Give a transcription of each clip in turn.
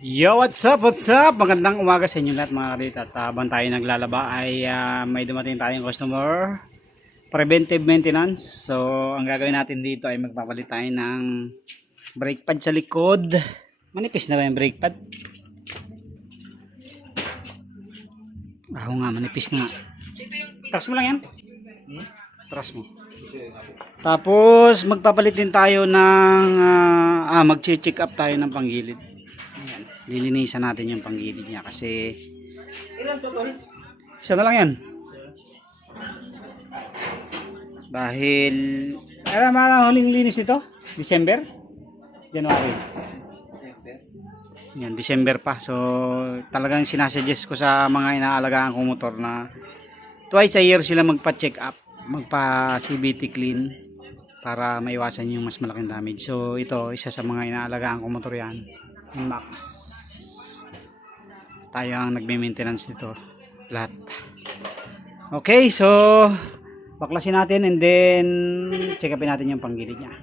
Yo, what's up, what's up? Magandang umaga sa inyo lahat mga kadit. At habang tayo naglalaba ay may dumating tayong customer. Preventive maintenance. So, ang gagawin natin dito ay magpapalit tayo ng brake pad sa likod. Manipis na ba yung brake pad? Oo nga, manipis na nga. Tras mo lang yan. Tras mo. Tapos, magpapalit din tayo ng mag-check up tayo ng panggilid. Ayan, lilinisan natin yung panggilid niya kasi Ilan to, tol? isa na lang yan. Dahil alam mo ang huling linis nito? December? January. Yan, December pa. So talagang sinasuggest ko sa mga inaalagaan kong motor na twice a year sila magpa-check up, magpa CVT clean para maiwasan yung mas malaking damage. So ito, isa sa mga inaalagaan kong motor yan. Max. Tayo ang nagme-maintenance nito lahat. Okay, so baklasin natin and then check upin natin yung panggilid niya.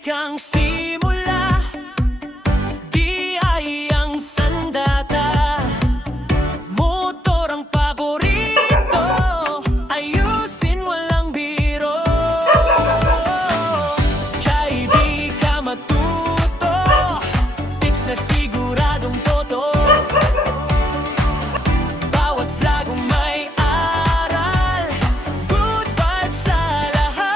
Kang simula, di ay ang sandata. Motor ang paborito, ayusin walang biro. Kaya di ka matuto, tips na siguradong toto. Bawat flagong may aral, good vibes sa lahat.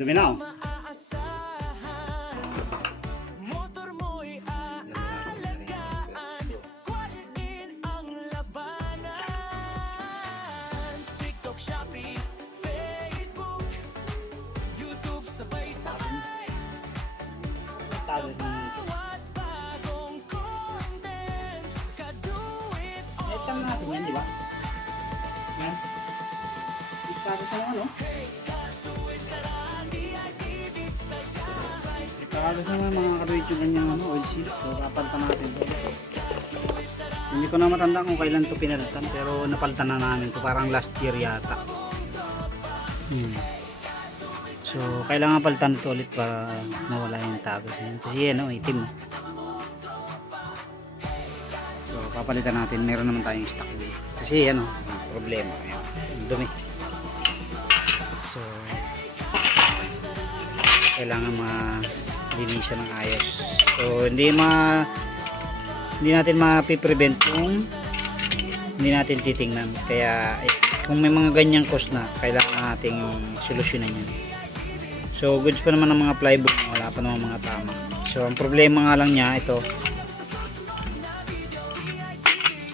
Dumi na, oh. Motor mo'y aalagaan, quality ang labanan. TikTok, Shopee, Facebook, YouTube, sabay-sabay. Bawat bagong content, ka-do-it all. Ito natin yan, di ba? Yan. Ito sa ano? Kakalas naman mga kaduit yung kanyang oil seal. So kapalitan natin to. Hindi ko na matanda kung kailan to pinalitan, pero napalitan na namin to parang last year yata. So kailangan palitan to ulit para mawala yung tabs niya. Kasi yan, itim. So papalitan natin, meron naman tayong stock dito. Kasi ano, problema ayan, dumi. So kailangan linisan ng ayos. So hindi natin ma-prevent kung hindi natin titingnan. Kaya kung may mga ganyang cause na, kailangan nating solusyonan yan. So goods pa naman ng mga plywood, wala pa naman mga tama. So ang problema nga lang niya ito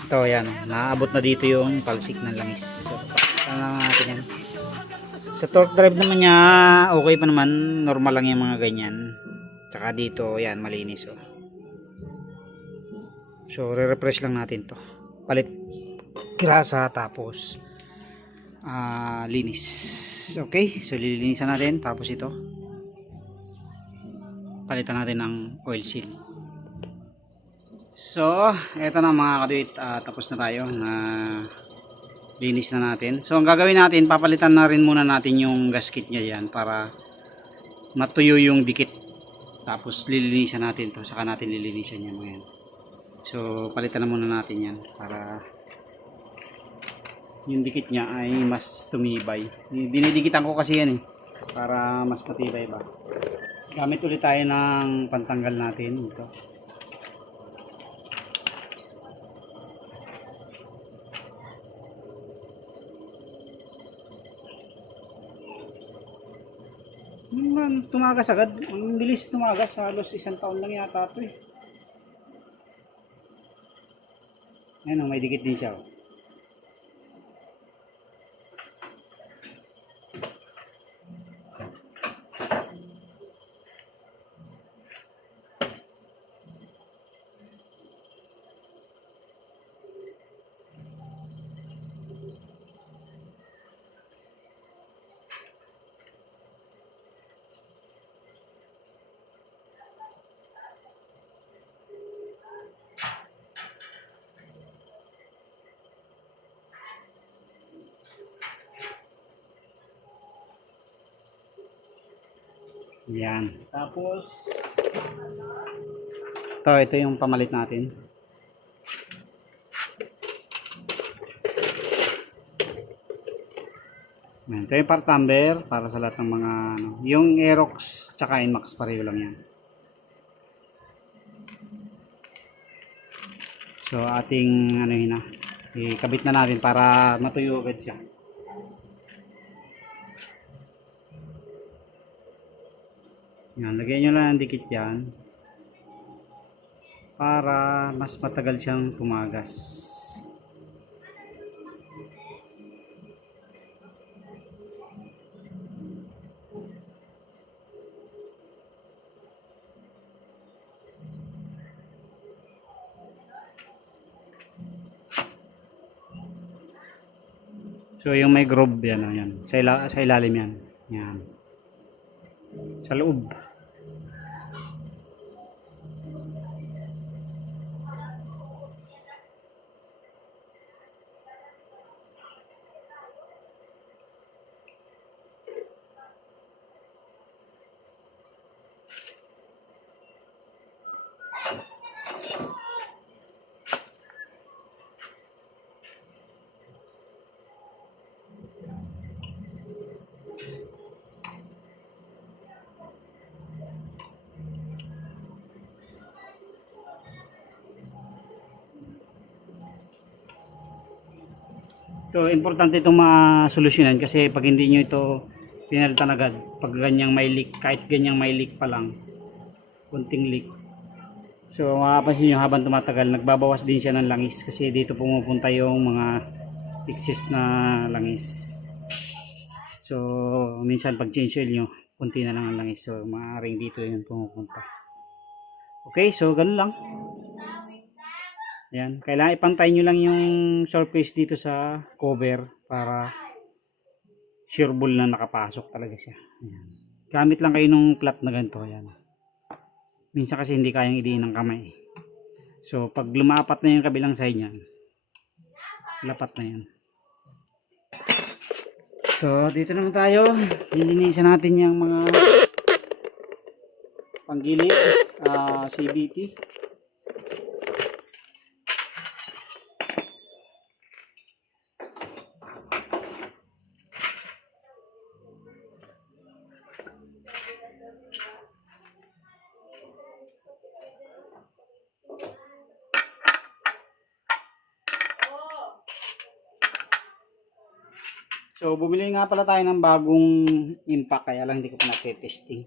yan, naabot na dito yung palsik ng langis. So pakita na natin yan. Sa torque drive naman niya okay pa naman, normal lang yung mga ganyan. Tsaka dito yan malinis, oh. So re-refresh lang natin to, palit grasa tapos linis. Okay, so lilinisan natin tapos ito palitan natin ng oil seal. So eto na mga kaduit, tapos na tayo na linis na natin. So ang gagawin natin, papalitan na rin muna natin yung gasket niya yan para matuyo yung dikit. Tapos lilinisan natin to, saka natin lilinisan yan mga yan. So palitan na muna natin yan para yung dikit niya ay mas tumibay. Dinidikitan ko kasi yan para mas matibay ba. Gamit ulit tayo ng pantanggal natin ito. tumagas agad. Ang bilis tumagas. Halos 1 taon lang yata ito eh. Ayan o, may dikit din siya. Oh. Yan. Tapos, ito yung pamalit natin. Yan. Ito yung part number para sa lahat ng mga, ano, yung Aerox tsaka Inmax pareho lang yan. So, ating, ano yun na, ikabit na natin para matuyo agad siya. Yan, lagyan nyo lang ang dikit yan para mas matagal siyang tumagas. So yung may groove yan, yan. Sa ilalim yan. Yan. Sa loob. So, importante itong masolusyonan kasi pag hindi nyo ito pinalitan agad, pag ganyang may leak, kahit ganyang may leak pa lang, kunting leak. So, makapansin nyo habang tumatagal, nagbabawas din siya ng langis kasi dito pumupunta yung mga excess na langis. So, minsan pag change oil nyo, kunti na lang ang langis. So, maaaring dito yung pumupunta. Okay, so ganun lang. Ayan, kailangan ipantay nyo lang yung surface dito sa cover para sure ball na nakapasok talaga siya. Ayan. Gamit lang kayo nung flat na ganito. Ayan. Minsan kasi hindi kayang idiin ng kamay. So pag lumapat na yung kabilang side niyan, lapat na yan. So dito naman tayo, lilinisan natin yung mga panggilid, CVT. So, bumili nga pala tayo ng bagong impact, kaya lang hindi ko pa na-testing.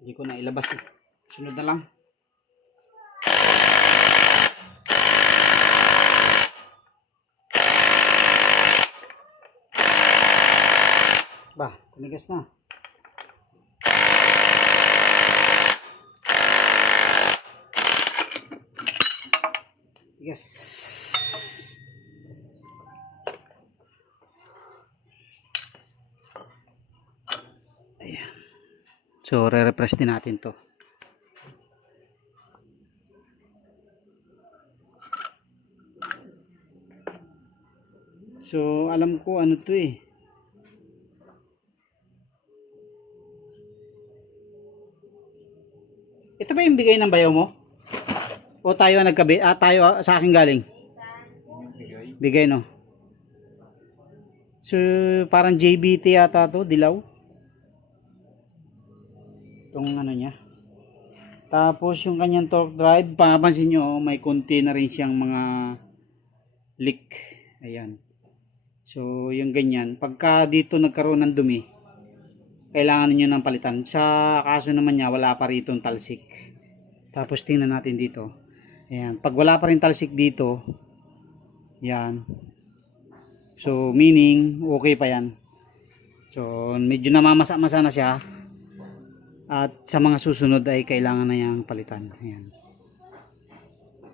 Hindi ko na ilabas eh. Sunod na lang. Bah, tumigas na. Yes. Ayan. So, re-repress din natin to. So, alam ko ano to eh. Ito ba yung bigay ng bayaw mo? O tayo nagkabi? Tayo sa akin galing. Bigay no. So, parang JBT yata to, dilaw. Itong ano niya. Tapos yung kanyang torque drive, papansin nyo, may konti na rin siyang mga leak. Ayan. So, yung ganyan. Pagka dito nagkaroon ng dumi, kailangan niyo ng palitan. Sa kaso naman niya, wala pa rito talsik. Tapos tingnan natin dito. Ayan, pag wala pa rin talsik dito, yan. So meaning okay pa yan. So medyo namamasa-masa na siya. At sa mga susunod ay kailangan na yang palitan. Ayan.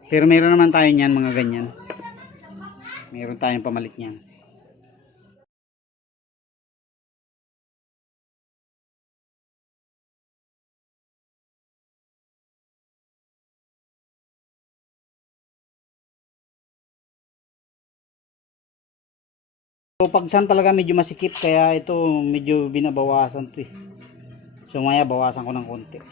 Pero meron naman tayo niyan mga ganyan. Meron tayong pamalit niyan. So pag saan talaga medyo masikip, kaya ito medyo binabawasan to eh. So maya bawasan ko ng konti.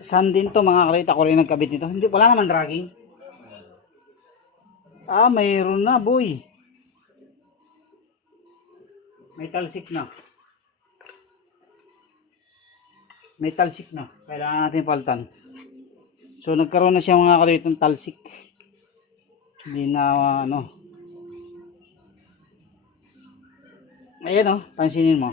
Saan din to mga kalit, ako rin nagkabit nito. Hindi, wala naman dragging. Ah, mayroon na boy. May talsik na. May talsik na. Kailangan natin palitan. So nagkaroon na siya mga kalit ng talsik. Hindi na ano. Ayan oh, pansinin mo.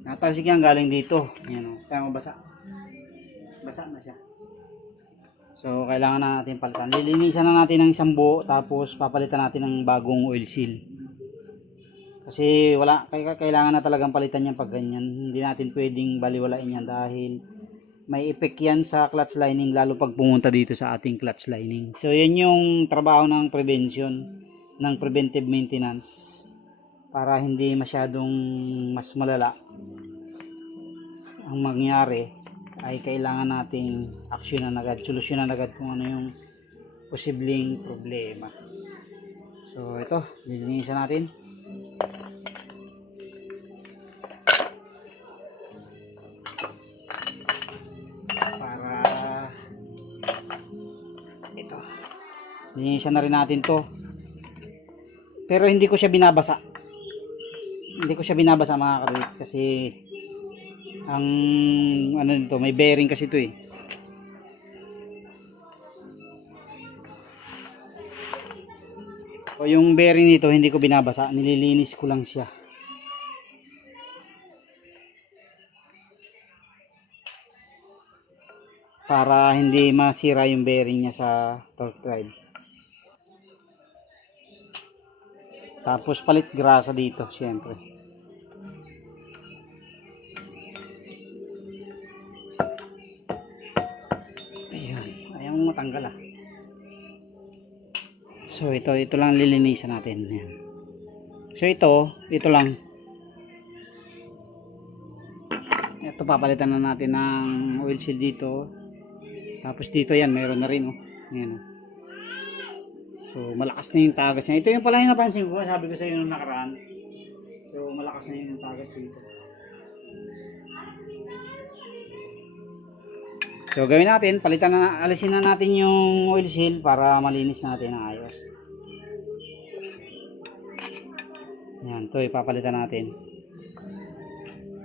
Natalsik yan galing dito. Ayan o. Kaya mabasa. Basa na siya. So, kailangan na natin palitan. Lilinisan na natin ng isang buo. Tapos, papalitan natin ng bagong oil seal. Kasi, kailangan na talagang palitan yan pag ganyan. Hindi natin pwedeng baliwalain yan dahil may effect yan sa clutch lining. Lalo pag pumunta dito sa ating clutch lining. So, yan yung trabaho ng prevention. Ng preventive maintenance. Para hindi masyadong mas malala ang mangyari, ay kailangan nating aksyonan agad, solusyonan agad kung ano yung posibleng problema. So ito, lilinisan natin. Para ito, lilinisan na rin natin to. Pero hindi ko siya binabasa. Hindi ko siya binabasa mga kalit kasi ang ano nito, may bearing kasi ito eh. O yung bearing nito hindi ko binabasa, nililinis ko lang siya. Para hindi masira yung bearing niya sa torque drive. Tapos palit grasa dito, siyempre. Matanggal ah. So ito lang lilinisan natin. Ayan. So ito lang. Ito papalitan na natin ng oil seal dito. Tapos dito yan, mayroon na rin oh. Ayan oh. So malakas na yung tagas niya. Ito yung pala yung napansin ko, sabi ko sa iyo nung nakaraan. So malakas na yung tagas dito. So gawin natin, alisin na natin yung oil seal para malinis natin ang ayos. Yan, ito ipapalitan natin.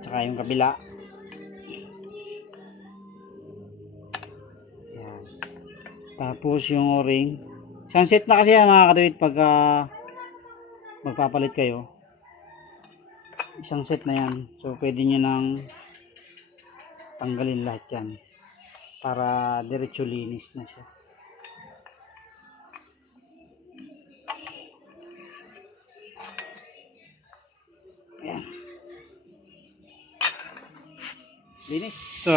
Tsaka yung kabila. Yan. Tapos yung o-ring. Sunset na kasi yan mga katuwid pagka magpapalit kayo. Isang set na yan. So pwede nyo nang tanggalin lahat yan. Para diretso linis na siya. Ayan. Linis. So,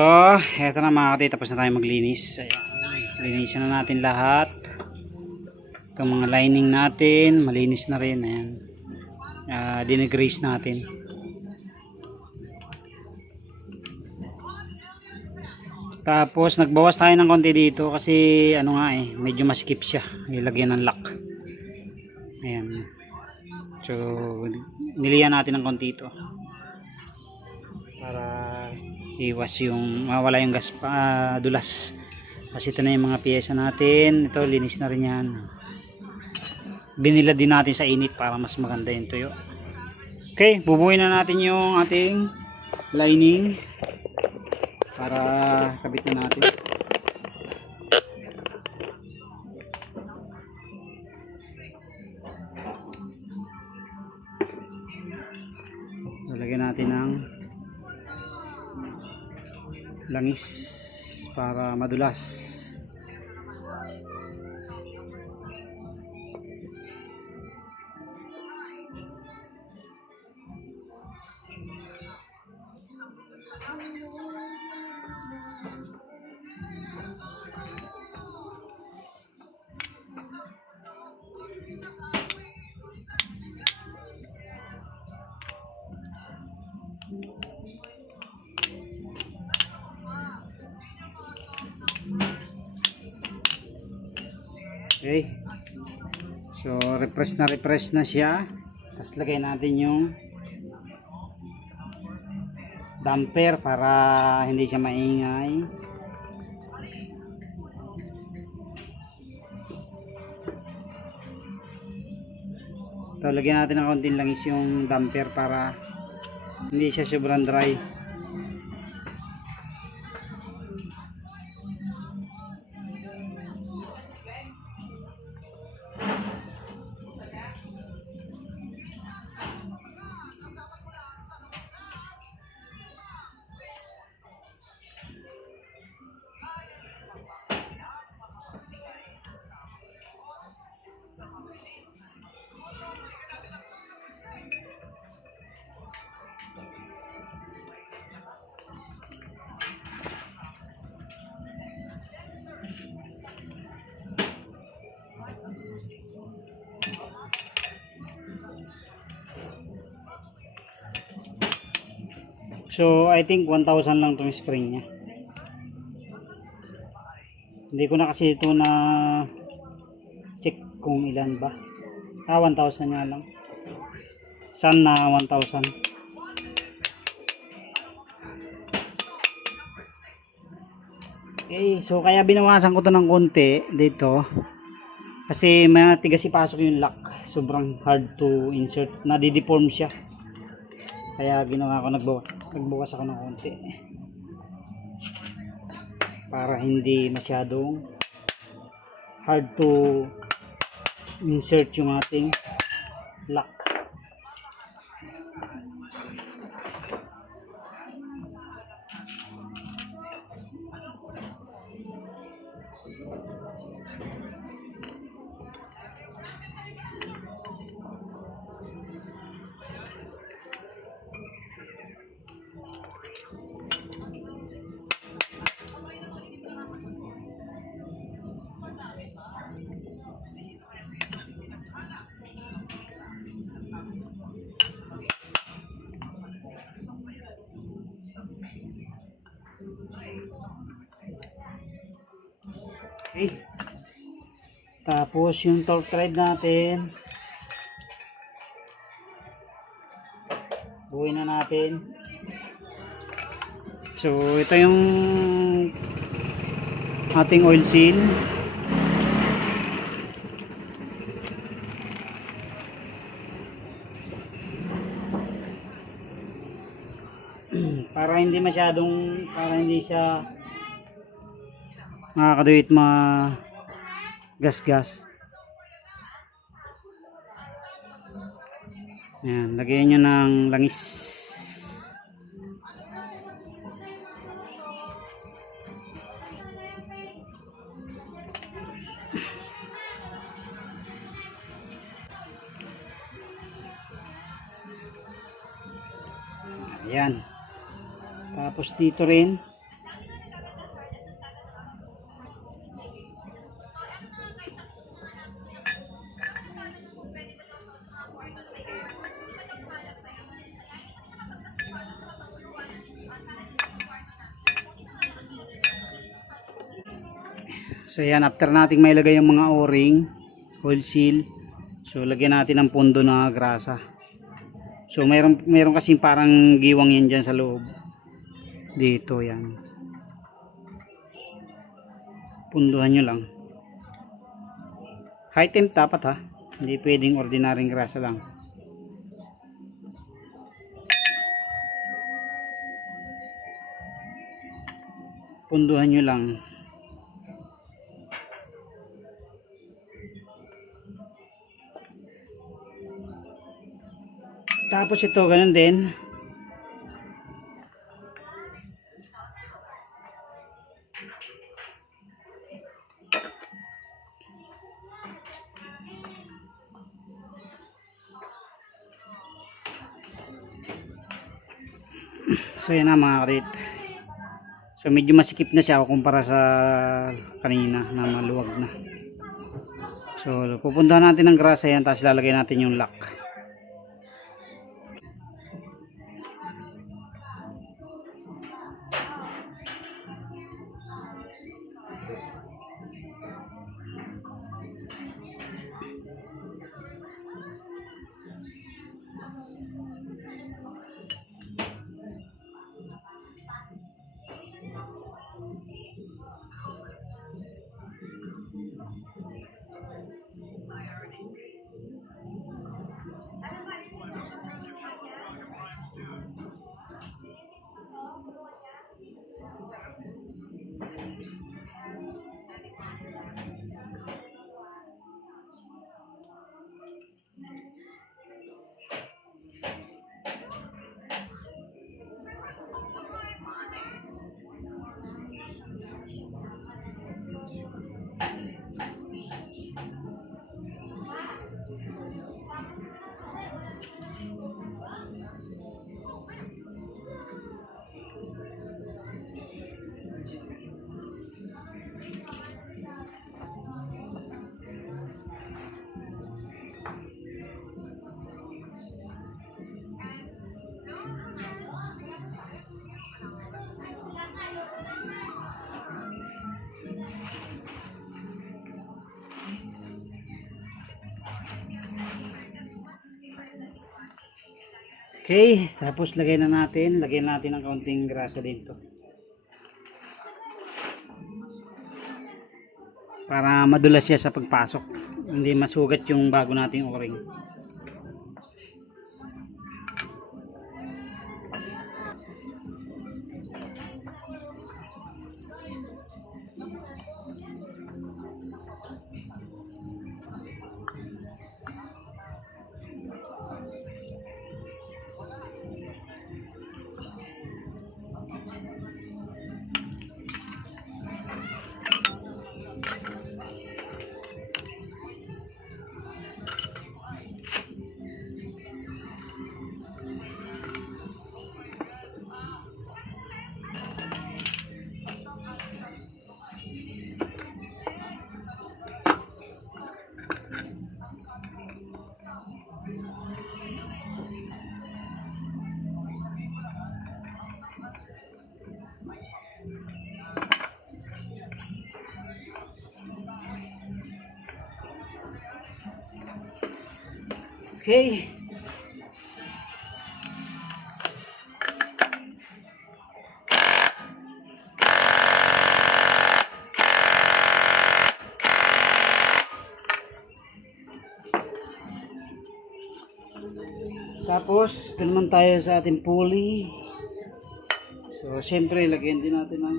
eto na mga kati, tapos na tayo maglinis. Ayan. Linisan na natin lahat. Itong mga lining natin, malinis na rin. Ayan. Dinegrease natin. Tapos nagbawas tayo ng konti dito kasi ano nga eh, medyo masikip siya. Ilagyan ng lock. Ayan. So niliyan natin ng konti ito. Para iwas yung mawala yung gas dulas Kasi ito na yung mga piyesa natin. Ito, linis na rin yan. Binila din natin sa init para mas maganda yung tuyo. Okay, bubuhin na natin yung ating lining para kabit na natin. Lalagyan natin ng langis para madulas. Okay. So refresh na siya. Tapos lagay natin yung damper para hindi siya maingay. So lagyan natin ng konting langis yung damper para hindi siya sobrang dry. So I think 1,000 lang tong spring niya. Hindi ko na kasi ito na check kung ilan ba. 1,000 nga lang. Sana 1,000. Okay, so kaya binawasan ko to ng konti dito. Kasi may tigas ipasok yung lock. Sobrang hard to insert. Nadideform siya. Kaya ginawa ko, nagbawas ako ng konti. Para hindi masyadong hard to insert yung ating lock. Okay. Tapos yung torque thread natin, buuin na natin. So ito yung ating oil seal. Para hindi siya makakaduit gas. Ayan, lagyan nyo ng langis. Ayan. Tapos dito rin so yan, after nating mailagay yung mga o-ring, oil seal, so lagyan natin ng pondo na grasa. So mayroon kasing parang giwang yan dyan sa loob. Dito yan. Punduhan nyo lang. High temp dapat ha. Hindi pwedeng ordinaryong grasa lang. Punduhan nyo lang. Tapos ito ganun din. So yan na mga karit. So medyo masikip na siya kumpara sa kanina na maluwag na. So pupuntahan natin ng grasa yan, tapos lalagay natin yung lock. Okay, tapos lagyan natin ng kaunting grasa dito. Para madulas siya sa pagpasok. Hindi masugat yung bago nating o-ring. Okay. Tapos, doon naman tayo sa ating pulley. So, siyempre, lagyan din natin ng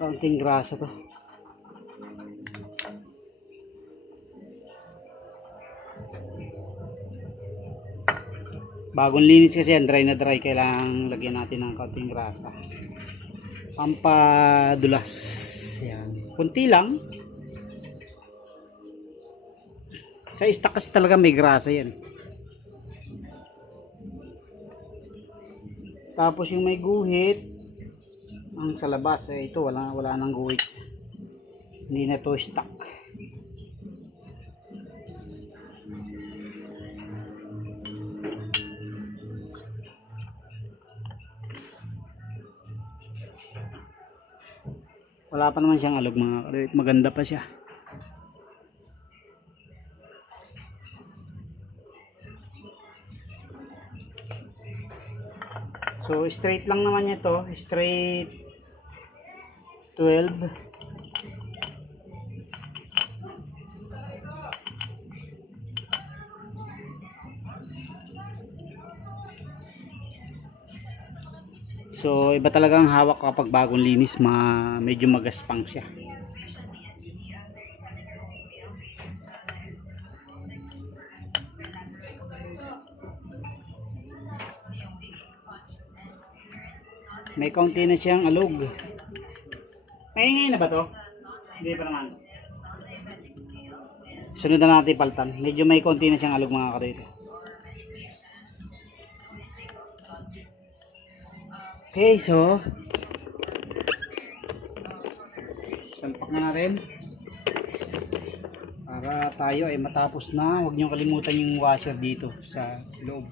kaunting grasa to. Bagong linis kasi yan, dry na dry, kailangan lagyan natin ng kaunting grasa. Pampadulas. Yan. Kunti lang. Sa stock kasi talaga may grasa yan. Tapos yung may guhit, ang sa labas, ito wala nang guhit. Hindi na to stock. Wala pa naman siyang alog mga karit, maganda pa siya. So straight lang naman ito, straight 12. So iba talaga ang hawak kapag bagong linis, medyo magaspang siya. May kaunti na siyang alog. Ngayon na ba to? Hindi pa naman. Sunod na natin paltan. Medyo may kaunti na siyang alog mga kadito. Okay, so salpak na natin para tayo ay matapos na. Huwag niyo kalimutan yung washer dito sa loob.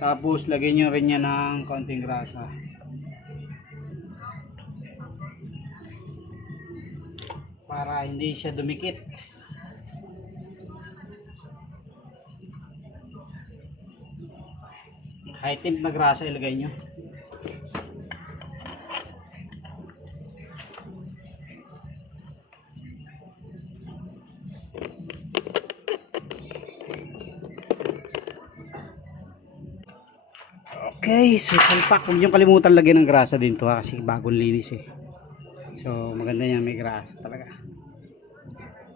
Tapos lagyan nyo rin yan ng konting grasa para hindi siya dumikit. High temp na grasa ilagay nyo. Okay, so salpak. Huwag niyong kalimutan lagyan ng grasa din to kasi bagong linis eh. So maganda yan, may grasa talaga.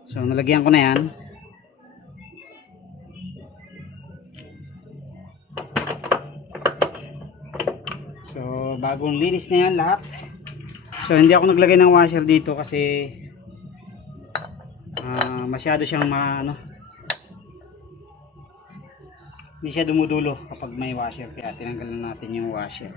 So nalagyan ko na yan. So bagong linis na yan lahat. So hindi ako naglagay ng washer dito kasi masyado siyang hindi siya dumudulo kapag may washer, kaya tinanggal na natin yung washer.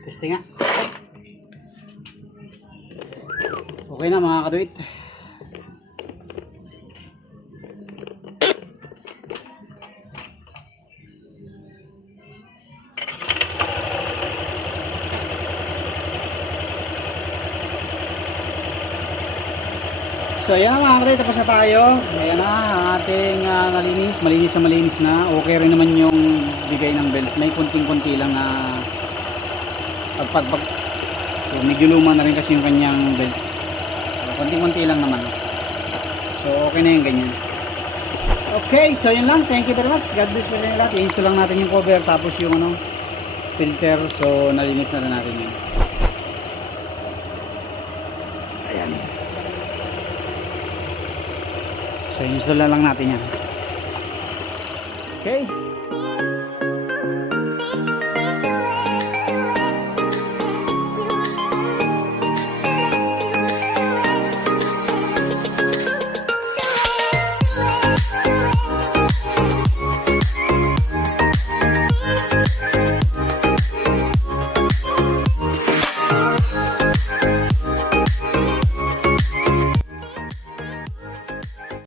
Testing nga. Okay na mga kaduit. So ayan na mga kaduit, tapos na tayo. Ayan na ang ating nalinis. Malinis na. Okay rin naman yung bigay ng belt. May kunting-kunti lang na pagpagpag. So medyo luma na rin kasi yung kanyang belt. So, konti-konti lang naman. So okay na yung ganyan. Okay, so yun lang. Thank you very much. God bless po sa inyo lahat. I-install lang natin yung cover tapos yung filter. So nalinis na rin natin yun. Ayan. So install na lang natin yan. Okay.